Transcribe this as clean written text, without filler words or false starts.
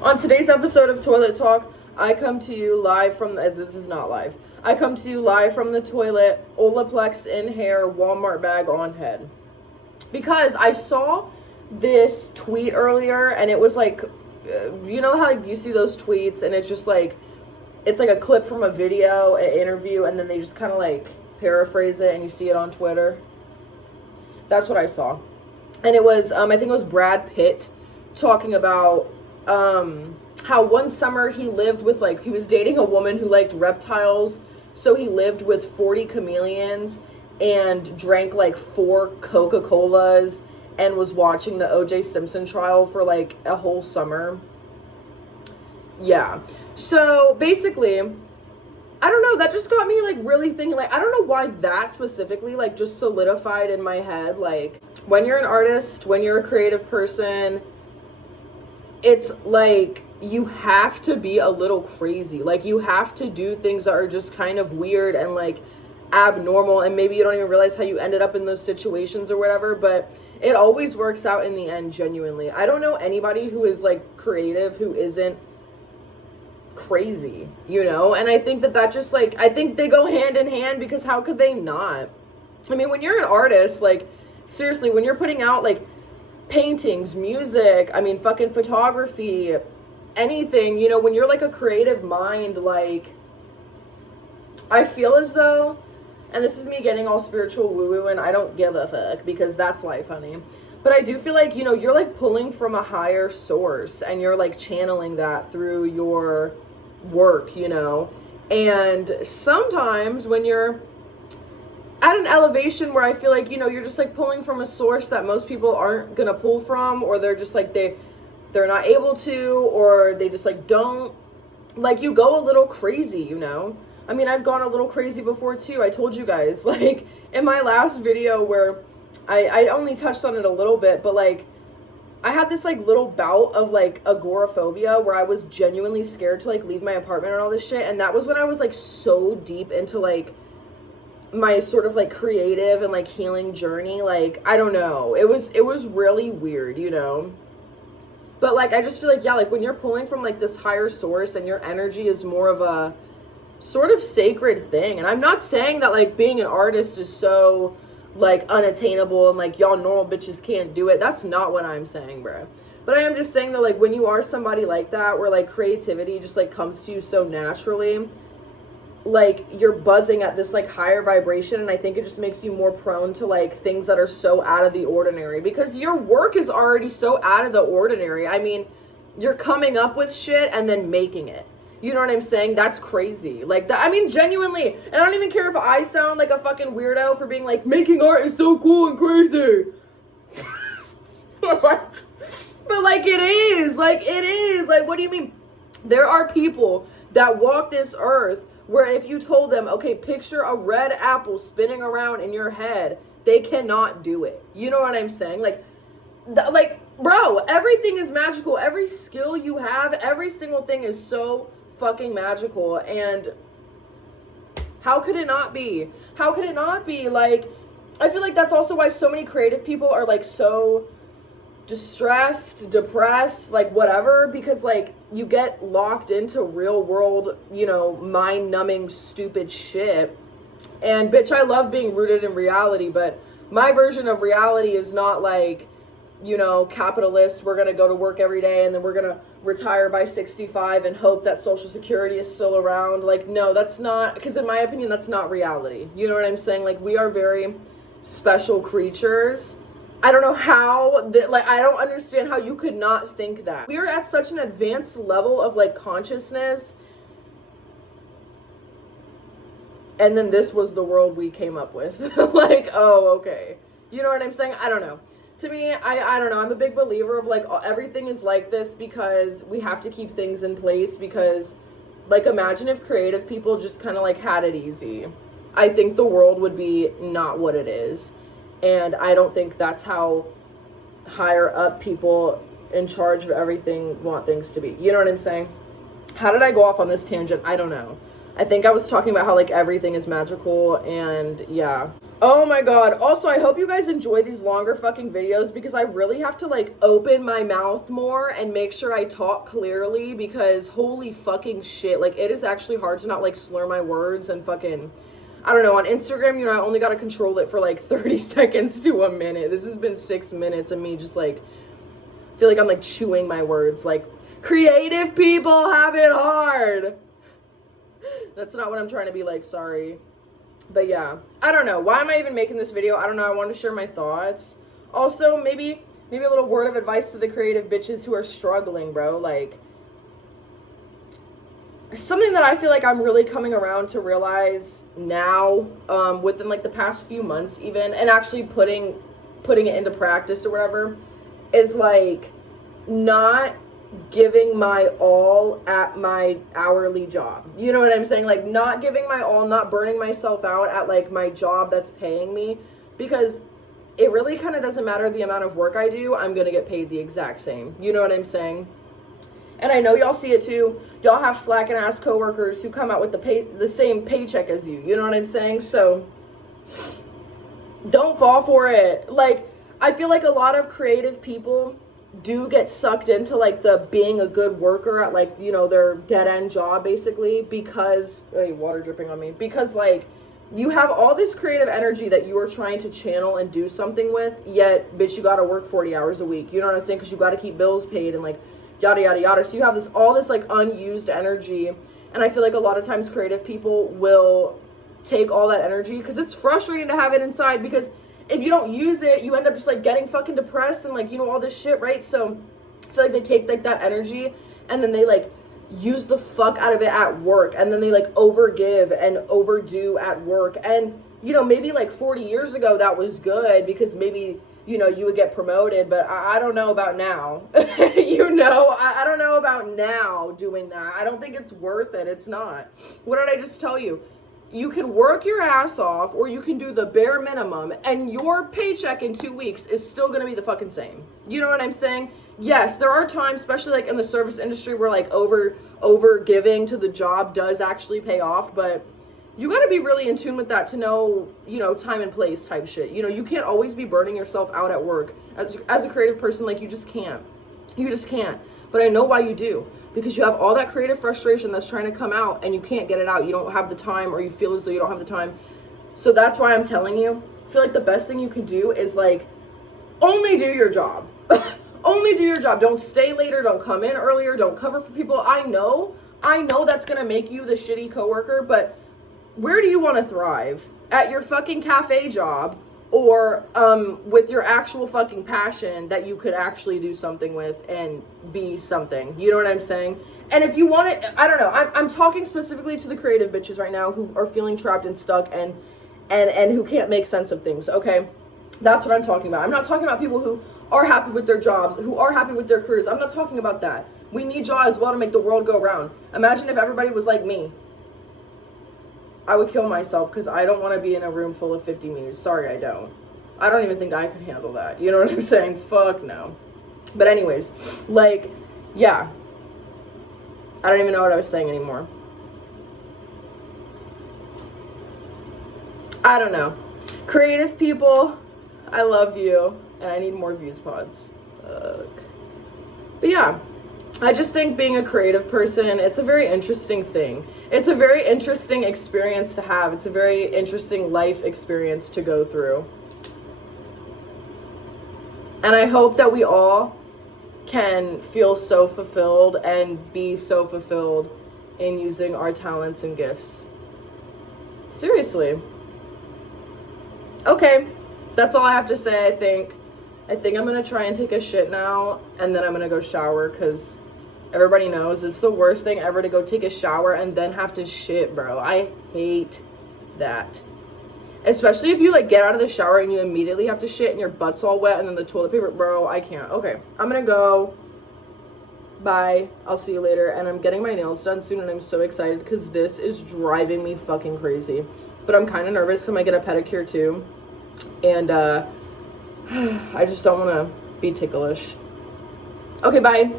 On today's episode of Toilet Talk, I come to you live from this is not live. I come to you live from the toilet, Olaplex in hair, Walmart bag on head. Because I saw this tweet earlier and it was like, you know how you see those tweets and it's just like, it's like a clip from a video, an interview, and then they just kind of like paraphrase it and you see it on Twitter. That's what I saw. And it was, I think it was Brad Pitt talking about how one summer he lived with he was dating a woman who liked reptiles, so he lived with 40 chameleons and drank like 4 Coca-Colas and was watching the O.J. Simpson trial for like a whole summer. Yeah. So basically, I don't know, that just got me like really thinking, like, I don't know why that specifically like just solidified in my head. Like, when you're an artist, when you're a creative person, it's like you have to be a little crazy. Like, you have to do things that are just kind of weird and like abnormal, and maybe you don't even realize how you ended up in those situations or whatever, but it always works out in the end, genuinely. I don't know anybody who is like creative who isn't crazy, you know? And I think that just like, I think they go hand in hand, because how could they not? I mean, when you're an artist, like, seriously, when you're putting out like paintings, music, I mean, fucking photography, anything, you know, when you're like a creative mind, like, I feel as though, and this is me getting all spiritual woo-woo, and I don't give a fuck, because that's life, honey, but I do feel like, you know, you're like pulling from a higher source and you're like channeling that through your work, you know. And sometimes when you're at an elevation where I feel like, you know, you're just like pulling from a source that most people aren't gonna pull from, or they're just like they're not able to, or they just like don't, like, you go a little crazy, you know. I mean, I've gone a little crazy before too. I told you guys, like, in my last video where I only touched on it a little bit, but like, I had this like little bout of like agoraphobia where I was genuinely scared to like leave my apartment and all this shit, and that was when I was like so deep into like my sort of like creative and like healing journey. Like, I don't know, it was really weird, you know. But like, I just feel like, yeah, like when you're pulling from like this higher source and your energy is more of a sort of sacred thing, and I'm not saying that like being an artist is so like unattainable and like y'all normal bitches can't do it. That's not what I'm saying, bro. But I am just saying that like when you are somebody like that, where like creativity just like comes to you so naturally, like you're buzzing at this like higher vibration, and I think it just makes you more prone to like things that are so out of the ordinary, because your work is already so out of the ordinary. I mean, you're coming up with shit and then making it. You know what I'm saying? That's crazy. Like, that, I mean, genuinely. And I don't even care if I sound like a fucking weirdo for being like, making art is so cool and crazy. But like, it is. Like, it is. Like, what do you mean? There are people that walk this earth where if you told them, okay, picture a red apple spinning around in your head, they cannot do it. You know what I'm saying? Like, bro, everything is magical. Every skill you have, every single thing is so fucking magical, and how could it not be? How could it not be? Like, I feel like that's also why so many creative people are like so distressed, depressed, like whatever, because like you get locked into real world, you know, mind-numbing stupid shit. And bitch, I love being rooted in reality, but my version of reality is not like, you know, capitalist, we're gonna go to work every day and then we're gonna retire by 65 and hope that Social Security is still around. Like, no, that's not, because in my opinion, that's not reality. You know what I'm saying? Like, we are very special creatures. I don't know how, like, I don't understand how you could not think that. We are at such an advanced level of, like, consciousness, and then this was the world we came up with. Like, oh, okay. You know what I'm saying? I don't know. To me, I don't know, I'm a big believer of like everything is like this because we have to keep things in place, because like imagine if creative people just kind of like had it easy. I think the world would be not what it is, and I don't think that's how higher up people in charge of everything want things to be. You know what I'm saying? How did I go off on this tangent? I don't know. I think I was talking about how like everything is magical, and yeah. Oh my god. Also, I hope you guys enjoy these longer fucking videos because I really have to like open my mouth more and make sure I talk clearly because holy fucking shit. Like it is actually hard to not like slur my words and fucking, I don't know, on Instagram, you know, I only got to control it for like 30 seconds to a minute. This has been 6 minutes of me just like, feel like I'm like chewing my words. Like, creative people have it hard. That's not what I'm trying to be like, sorry. But yeah, I don't know. Why am I even making this video? I don't know. I want to share my thoughts. Also, maybe a little word of advice to the creative bitches who are struggling, bro. Like, something that I feel like I'm really coming around to realize now, within like the past few months even, and actually putting it into practice or whatever, is like not giving my all at my hourly job. You know what I'm saying? Like not giving my all, not burning myself out at like my job that's paying me, because it really kind of doesn't matter the amount of work I do, I'm gonna get paid the exact same. You know what I'm saying? And I know y'all see it too. Y'all have slacking ass coworkers who come out with the same paycheck as you. You know what I'm saying? So don't fall for it. Like I feel like a lot of creative people do get sucked into like the being a good worker at like, you know, their dead end job basically, because water dripping on me, because like you have all this creative energy that you are trying to channel and do something with, yet bitch you gotta work 40 hours a week. You know what I'm saying? Because you gotta keep bills paid and like yada yada yada. So you have all this like unused energy, and I feel like a lot of times creative people will take all that energy, because it's frustrating to have it inside, because if you don't use it, you end up just like getting fucking depressed and like, you know, all this shit, right? So I feel like they take like that energy and then they like use the fuck out of it at work, and then they like overgive and overdo at work. And you know, maybe like 40 years ago that was good because maybe, you know, you would get promoted, but I don't know about now. You know, I don't know about now doing that. I don't think it's worth it. It's not. What did I just tell you? You can work your ass off, or you can do the bare minimum, and your paycheck in 2 weeks is still gonna be the fucking same. You know what I'm saying? Yes, there are times, especially like in the service industry, where like over giving to the job does actually pay off, but you gotta be really in tune with that to know, you know, time and place type shit. You know, you can't always be burning yourself out at work. As a creative person, like you just can't. You just can't. But I know why you do. Because you have all that creative frustration that's trying to come out and you can't get it out. You don't have the time, or you feel as though you don't have the time. So that's why I'm telling you, I feel like the best thing you can do is like only do your job. Only do your job. Don't stay later, don't come in earlier, don't cover for people. I know that's gonna make you the shitty coworker, but where do you want to thrive? At your fucking cafe job, or with your actual fucking passion that you could actually do something with and be something. You know what I'm saying? And if you want it, I don't know. I'm talking specifically to the creative bitches right now who are feeling trapped and stuck and who can't make sense of things. Okay, that's what I'm talking about. I'm not talking about people who are happy with their jobs, who are happy with their careers. I'm not talking about that. We need y'all as well to make the world go round. Imagine if everybody was like me. I would kill myself, because I don't want to be in a room full of 50 me's. Sorry, I don't. I don't even think I could handle that. You know what I'm saying? Fuck no. But anyways, like, yeah. I don't even know what I was saying anymore. I don't know. Creative people, I love you. And I need more views pods. Fuck. But yeah. I just think being a creative person, it's a very interesting thing. It's a very interesting experience to have. It's a very interesting life experience to go through. And I hope that we all can feel so fulfilled and be so fulfilled in using our talents and gifts. Seriously. Okay, that's all I have to say, I think. I think I'm gonna try and take a shit now, and then I'm gonna go shower, because everybody knows it's the worst thing ever to go take a shower and then have to shit, bro. I hate that. Especially if you like get out of the shower and you immediately have to shit and your butt's all wet and then the toilet paper, bro, I can't. Okay, I'm gonna go. Bye. I'll see you later. And I'm getting my nails done soon, and I'm so excited because this is driving me fucking crazy. But I'm kind of nervous because I might get a pedicure too. And I just don't want to be ticklish. Okay, bye.